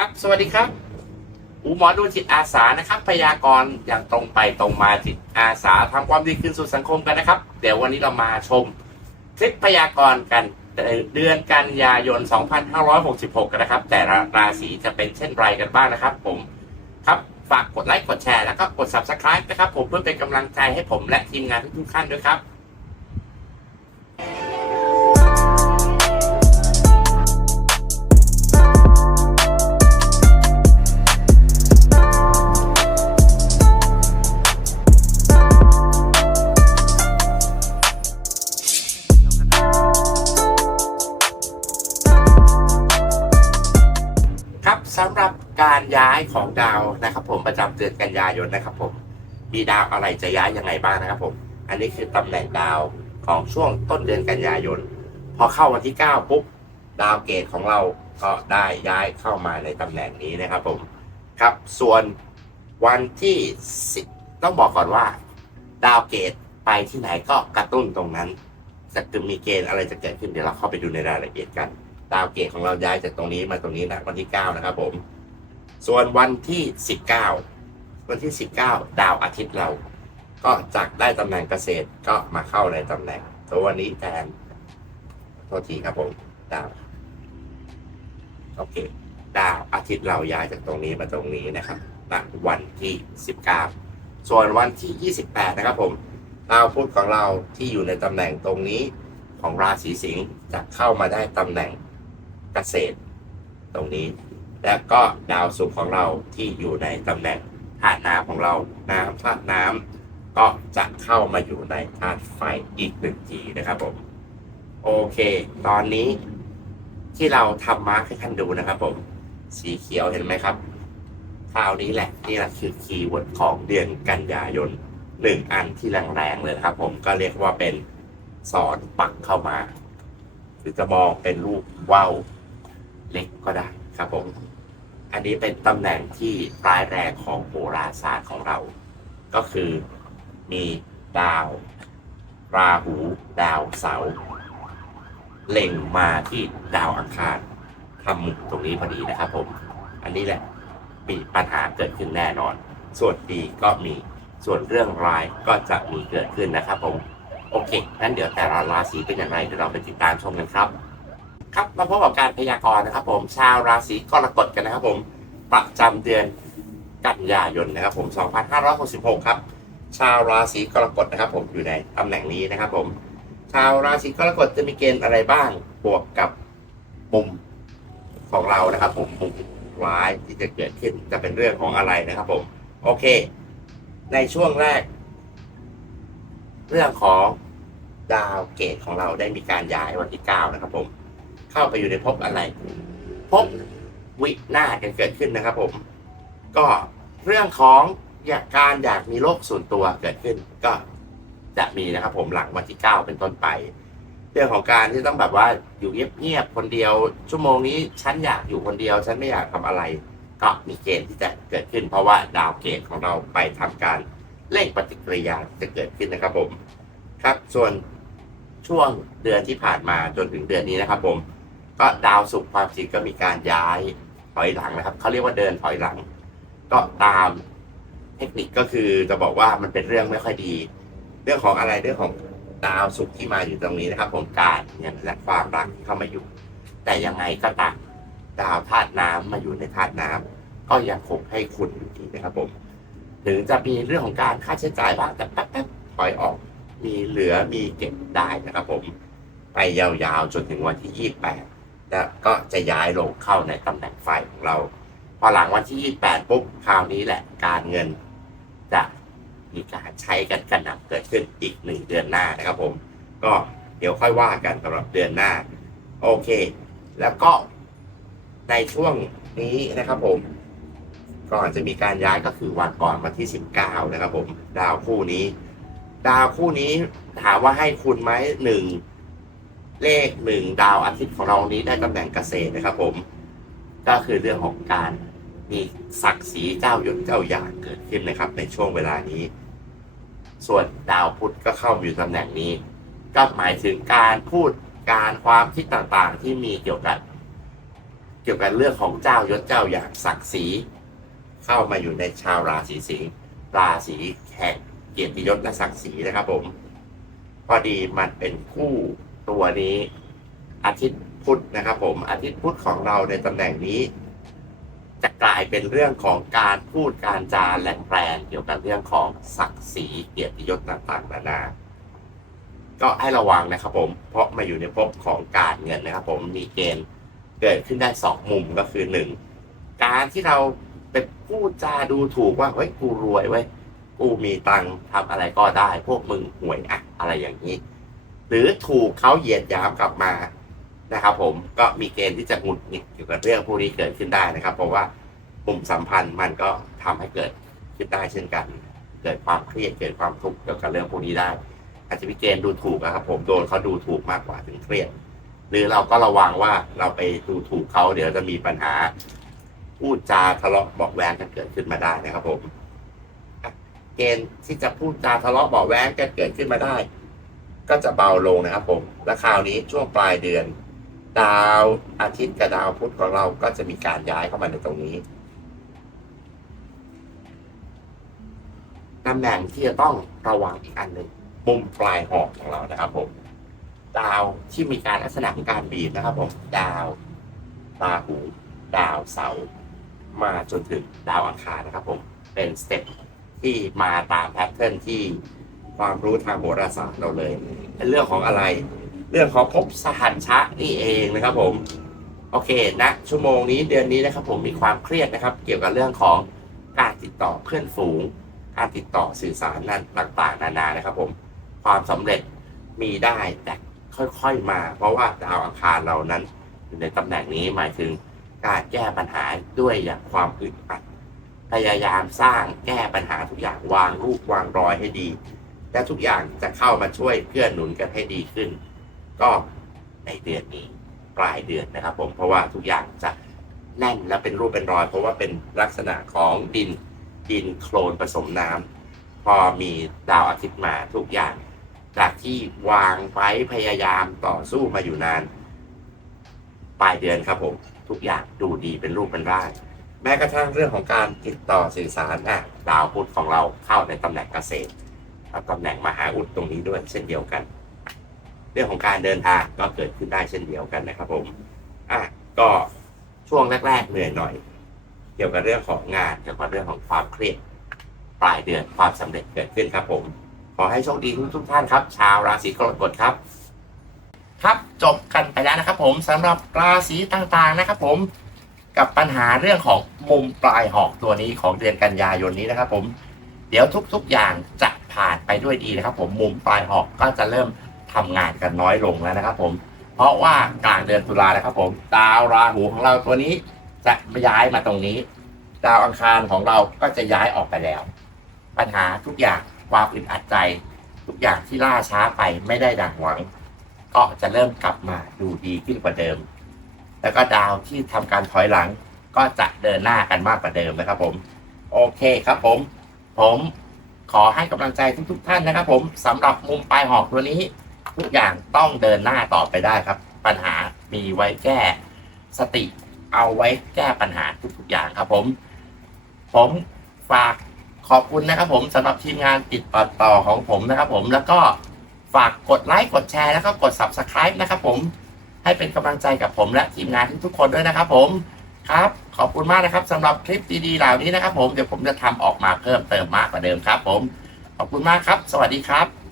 ครับสวัสดีครับอูหมอดูจิตอาสานะครับ พยากรณ์อย่างตรงไปตรงมาจิตอาสาทำความดีคืนสู่สังคมกันนะครับ เดี๋ยววันนี้เรามาชมคลิปพยากรณ์กันเดือนกันยายน 2566 กันนะครับ แต่ละราศีจะเป็นเช่นไรกันบ้างนะครับ ผมครับฝากกดไลค์กดแชร์แล้วก็กด subscribe นะครับ ผมเพื่อเป็นกำลังใจให้ผมและทีมงานทุกๆท่านด้วยครับายของดาวนะครับ ผมประจำเดือนกันยายนนะครับ ผมมีดาวอะไรจะย้ายยังไงบ้างนะครับ ผม อันนี้คือตำแหน่งดาวของช่วงต้นเดือนกันยายน พอเข้าวันที่ 9 ปุ๊บ ดาวเกตของเราก็ได้ย้ายเข้ามาในตำแหน่งนี้นะครับผม ครับ ส่วนวันที่10ต้องบอกก่อนว่า ดาวเกตไปที่ไหนก็กระตุ้นตรงนั้น จะมีเกณฑ์อะไรจะเกิดขึ้นเดี๋ยวเราเข้าไปดูในรายละเอียดกัน ดาวเกตของเราย้ายจากตรงนี้มาตรงนี้นะวันที่ 9 นะครับผม ส่วนวันที่ 19 วันที่ 19 ดาวอาทิตย์เรา ก็จากได้ตำแหน่งเกษตรก็มาเข้าในตำแหน่งตัววันนี้แทนโทษทีครับผมดาวโอเค ดาวอาทิตย์เราย้ายจากตรงนี้มาตรงนี้นะครับณวันที่ 19 ส่วนวันที่ 28 นะครับผมดาวพุธของเราที่อยู่ในตำแหน่งตรงนี้ของราศีสิงห์จะเข้ามาได้ตำแหน่งเกษตรตรงนี้ แล้วก็ดาวศุกร์ของเราที่อยู่ในตำแหน่งธาตุน้ำของเรา น้ำธาตุน้ำก็จะเข้ามาอยู่ในธาตุไฟอีกหนึ่งทีนะครับผมโอเค ตอนนี้ที่เราทำมาร์คให้ท่านดูนะครับผม สีเขียวเห็นไหมครับคราวนี้แหละนี่แหละคือคีย์เวิร์ดของเดือนกันยายนหนึ่งอันที่แรงๆเลยนะครับ ผมก็เรียกว่าเป็นสอนปักเข้ามา หรือจะมองเป็นรูปว่าวเล็กก็ได้ครับผม อันนี้เป็นตำแหน่งที่ร้ายแรงของโหราศาสตร์ของเรา ก็คือมีดาว ราหู ดาวเสาร์เล็งมาที่ดาวอังคารทำมุมตรงนี้พอดีนะครับผม อันนี้แหละมีปัญหาเกิดขึ้นแน่นอน ส่วนดีก็มีส่วนเรื่องร้ายก็จะมีเกิดขึ้นนะครับผม โอเคงั้นเดี๋ยวแต่ละราศีเป็นอย่างไรเดี๋ยวเราไปติดตามชมกันครับ ครับมาพบกับการพยากรณ์นะครับ ผมชาวราศีกรกฎกันนะครับ ผมประจำเดือนกันยายนนะครับ ผม 2566 ครับ ชาวราศีกรกฎนะครับ ผมอยู่ในตำแหน่งนี้นะครับ ผม ชาวราศีกรกฎจะมีเกณฑ์อะไรบ้างบวกกับมุมของเรานะครับ ผมมุมร้ายที่จะเกิดขึ้นจะเป็นเรื่องของอะไรนะครับ ผม โอเค ในช่วงแรก เรื่องของดาวเกตของเราได้มีการย้ายวันที่ 9 นะครับ ผม เข้าไปอยู่ในภพอะไรภพวินาศกันเกิดขึ้นนะครับผม ก็เรื่องของอยากการอยากมีโลกส่วนตัวเกิดขึ้นก็จะมีนะครับ ผมหลังวันที่9เป็นต้นไป เรื่องของการที่ต้องแบบว่าอยู่เงียบๆคนเดียว ชั่วโมงนี้ฉันอยากอยู่คนเดียว ฉันไม่อยากทำอะไร ก็มีเกณฑ์ที่จะเกิดขึ้น เพราะว่าดาวเกตของเราไปทำการเร่งปฏิกิริยาจะเกิดขึ้นนะครับผม ครับส่วนช่วงเดือนที่ผ่านมาจนถึงเดือนนี้นะครับผม ก็ดาวศุกความจริงก็มีการย้ายถอยหลังนะครับเขาเรียกว่าเดินถอยหลัง ก็ตามเทคนิคก็คือจะบอกว่ามันเป็นเรื่องไม่ค่อยดี เรื่องของอะไรเรื่องของดาวศุกที่มาอยู่ตรงนี้นะครับ ผมการเงินและความรักที่เข้ามาอยู่ แต่ยังไงก็ตามดาวธาตุน้ำมาอยู่ในธาตุน้ำก็ยังคงให้คุณอยู่ดีนะครับผมถึงจะมีเรื่องของการค่าใช้จ่ายบ้างแต่แป๊บๆถอยออก มีเหลือมีเก็บได้นะครับผมไปยาวๆจนถึงวันที่ 28 แล้วก็จะย้ายลงเข้าในตำแหน่งไฟของเรา พอหลังวันที่ 28 ปุ๊บคราวนี้แหละการเงินจะมีการใช้กันกระหน่ำเกิดขึ้นอีกหนึ่งเดือนหน้านะครับผม ก็เดี๋ยวค่อยว่ากันสำหรับเดือนหน้า โอเค แล้วก็ในช่วงนี้นะครับผม ก่อนจะมีการย้ายก็คือวันก่อนวันที่ 19 นะครับผม ดาวคู่นี้ ดาวคู่นี้ถามว่าให้คุณไหมหนึ่ง เลขหนึ่งดาวอาทิตย์ของเรานี้ได้ตำแหน่งเกษตรนะครับผม ก็คือเรื่องของการมีศักดิ์ศรีเจ้ายศเจ้าอย่างเกิดขึ้นนะครับ ในช่วงเวลานี้ ส่วนดาวพุธก็เข้ามาอยู่ตำแหน่งนี้ ก็หมายถึงการพูดการความคิดต่างๆ ที่มีเกี่ยวกับ เกี่ยวกับเรื่องของเจ้ายศเจ้าอย่างศักดิ์ศรีเข้ามาอยู่ในชาวราศีสิงห์ราศีแห่งเกียรติยศและศักดิ์ศรีนะครับผม พอดีมันเป็นคู่ ตัวนี้อาทิตย์พุธนะครับผมอาทิตย์พุธของเราในตำแหน่งนี้ จะกลายเป็นเรื่องของการพูดการจาแหลงแปลงเกี่ยวกับเรื่องของศักดิ์ศรีเกียรติยศต่างๆนานาก็ให้ระวังนะครับผม เพราะมาอยู่ในภพของการเงินนะครับ ผมมีเกณฑ์เกิดขึ้นได้สองมุมก็คือหนึ่งการที่เราเป็นพูดจาดูถูกว่าเฮ้ยกูรวยเว้ยกูมีตังค์ทำอะไรก็ได้ พวกมึงห่วยอะอะไรอย่างนี้ หรือถูกเขาเหยียดหยามกลับมานะครับ ผมก็มีเกณฑ์ที่จะหงุดหงิดเกี่ยวกับเรื่องพวกนี้เกิดขึ้นได้นะครับ เพราะว่ามุมสัมพันธ์มันก็ทำให้เกิดขึ้นได้เช่นกัน เกิดความเครียดเกิดความทุกข์เกี่ยวกับเรื่องพวกนี้ได้ อาจจะมีเกณฑ์ดูถูกนะครับ ผมโดนเขาดูถูกมากกว่าถึงเครียด หรือเราก็ระวังว่าเราไปดูถูกเขาเดี๋ยวจะมีปัญหาพูดจาทะเลาะเบอกแว้งกันเกิดขึ้นมาได้นะครับผมเกณฑ์ที่จะพูดจาทะเลาะเบอกแว้งกันเกิดขึ้นมาได้ ก็จะเบาลงนะครับผมและคราวนี้ช่วงปลายเดือน ดาวอาทิตย์กับดาวพุธของเราก็จะมีการย้ายเข้ามาในตรงนี้ตำแหน่งที่จะต้องระวังอีกอันหนึ่งมุมปลายหอกของเรานะครับผมดาวที่มีการลักษณะของการบีบนะครับผมดาวราหูดาวเสาร์มาจนถึงดาวอังคารนะครับผมเป็นสเต็ปที่มาตามแพทเทิร์นที่ ความรู้ทางโหราศาสตร์เราเลยเป็นเรื่องของอะไร เรื่องของภพสหันชะนี่เองนะครับผมโอเคนะชั่วโมงนี้เดือนนี้นะครับ ผมมีความเครียดนะครับ เกี่ยวกับเรื่องของการติดต่อเพื่อนฝูง การติดต่อสื่อสารนั้นต่างๆ นานานะครับ ผมความสำเร็จมีได้แต่ค่อยๆมา เพราะว่าดาวอังคารเรานั้นอยู่ในตำแหน่งนี้หมายถึงการแก้ปัญหาด้วยอย่างความอึดอัดพยายามสร้างแก้ปัญหาทุกอย่างวางรูปวางรอยให้ดี และทุกอย่างจะเข้ามาช่วยเพื่อหนุนกันให้ดีขึ้น ก็ในเดือนนี้ปลายเดือนนะครับ ผมเพราะว่าทุกอย่างจะแน่นและเป็นรูปเป็นรอย เพราะว่าเป็นลักษณะของดินดินโคลนผสมน้ำพอมีดาวอาทิตย์มาทุกอย่าง จากที่วางไว้พยายามต่อสู้มาอยู่นานปลายเดือนครับผมทุกอย่างดูดีเป็นรูปเป็นร่างแม้กระทั่งเรื่องของการติดต่อสื่อสารอะดาวพุธของเราเข้าในตำแหน่งเกษตร กับตำแหน่งมหาอุดตรงนี้ด้วยเช่นเดียวกัน เรื่องของการเดินทางก็เกิดขึ้นได้เช่นเดียวกันนะครับผมอะก็ช่วงแรก ๆเหนื่อยหน่อย เกี่ยวกับเรื่องของงานเกี่ยวกับเรื่องของความเครียดปลายเดือนความสำเร็จเกิดขึ้นครับผม ขอให้โชคดีทุกทุกท่านครับ ชาวราศีกรกฎครับ ครับจบกันไปแล้วนะครับ ผมสำหรับราศีต่างๆนะครับ ผมกับปัญหาเรื่องของมุมปลายหอกตัวนี้ของเดือนกันยายนนี้นะครับ ผม เดี๋ยวทุก ๆอย่างจะ ผ่านไปด้วยดีนะครับ ผมมุมปลายหอกก็จะเริ่มทำงานกันน้อยลงแล้วนะครับ ผม เพราะว่ากลางเดือนตุลานะครับ ผมดาวราหูของเราตัวนี้จะย้ายมาตรงนี้ ดาวอังคารของเราก็จะย้ายออกไปแล้ว ปัญหาทุกอย่างความอึดอัดใจ ทุกอย่างที่ล่าช้าไปไม่ได้ดังหวัง ก็จะเริ่มกลับมาดูดีขึ้นกว่าเดิม แล้วก็ดาวที่ทำการถอยหลังก็จะเดินหน้ากันมากกว่าเดิมนะครับ ผม โอเคครับผม ผม ขอให้กำลังใจทุกๆท่านนะครับ ผมสำหรับมุมปลายหอกตัวนี้ ทุกอย่างต้องเดินหน้าต่อไปได้ครับ ปัญหามีไว้แก้สติ เอาไว้แก้ปัญหาทุกๆอย่างครับผม ผมฝากขอบคุณนะครับ ผมสำหรับทีมงานติดต่อต่อของผมนะครับ ผมแล้วก็ฝากกดไลค์กดแชร์แล้วก็กด subscribe นะครับ ผมให้เป็นกำลังใจกับผมและทีมงานทุกๆคนด้วยนะครับ ผม ครับ ขอบคุณมากนะครับสำหรับคลิปดีๆเหล่านี้นะครับ ผมเดี๋ยวผมจะทำออกมาเพิ่มเติมมากกว่าเดิมครับ ผม ขอบคุณมากครับ สวัสดีครับ